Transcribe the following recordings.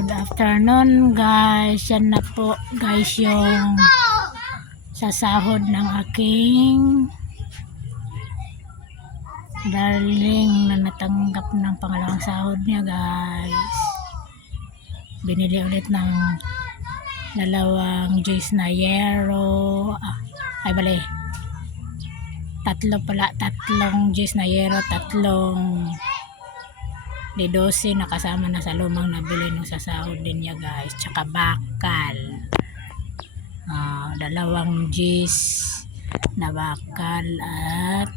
Good afternoon guys. Yan na po guys yung sasahod ng aking darling na natanggap ng pangalawang sahod niya guys. Binili ulit ng dalawang juice na yero. Ay bali. Tatlong juice na yero, tatlong di 12 nakasama na sa lumang nabili nung sasahod din niya guys, tsaka bakal, dalawang juice na bakal at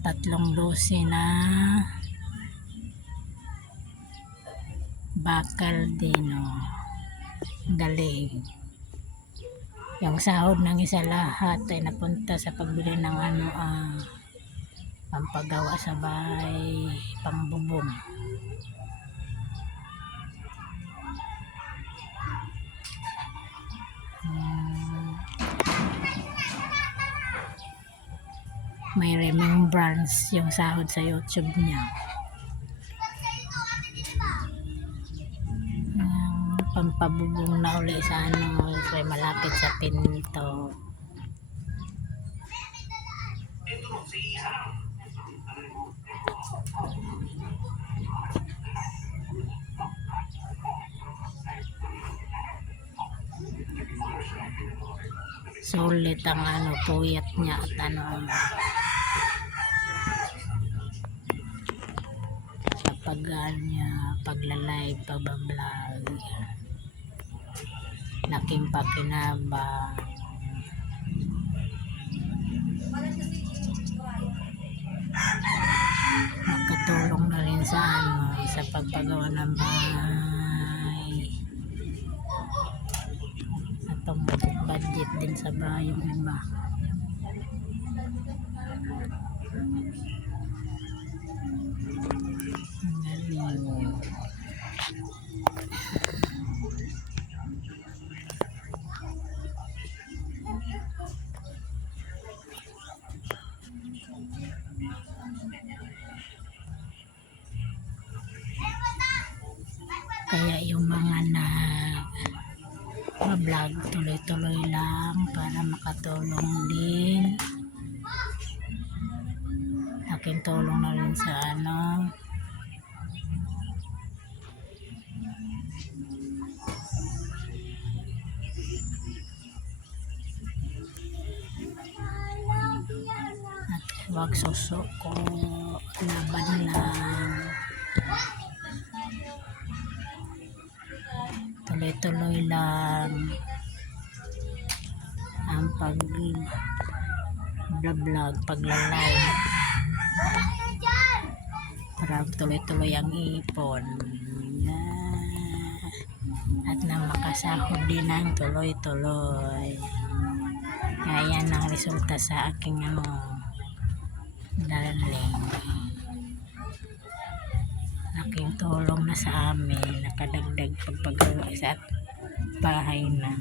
tatlong 12 na bakal din. Galing. Yung sahod ng isa lahat ay napunta sa pagbili ng pampagawa sa bahay, pangbubong. May remembrance yung sahod sa YouTube niya. Pampabubong na uli sa so malapit sa pinto. Sulit ang puyat niya at kapagal niya, pagla-live, pagbablog, laking pakinabang. Nakatulong na rin sa sa pagpagawa ng bahay. Atong budget din sa bahay yung iba. Kaya yung mga vlog tuloy-tuloy lang para makatulong din. Aking tulong na rin sa at wag susuko, laban lang. Tuloy-tuloy lang ang pag-vlog, pagla-live para tuloy-tuloy ang ipon at na makasahod din ang tuloy-tuloy. Kaya yan ang resulta sa aking darling. Aking tulong na sa amin, nakadagdag pagpagawa sa bahay na.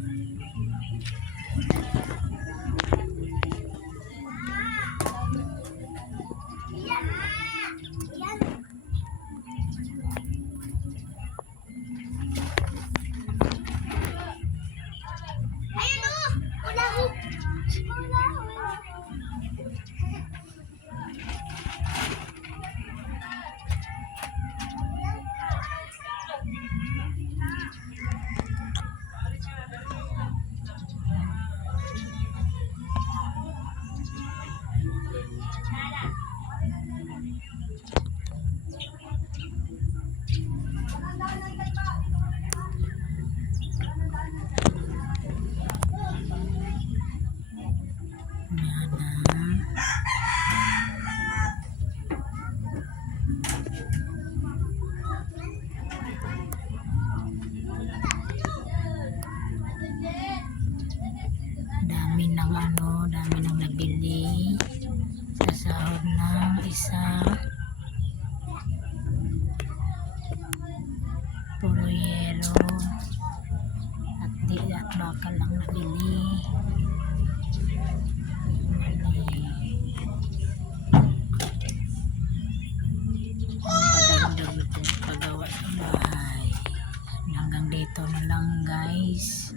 Dami nang nabili sa sahod ng isa. Puro yero at bakal lang nabili. Ang padagdag na pagawa sa bahay. ito na lang guys.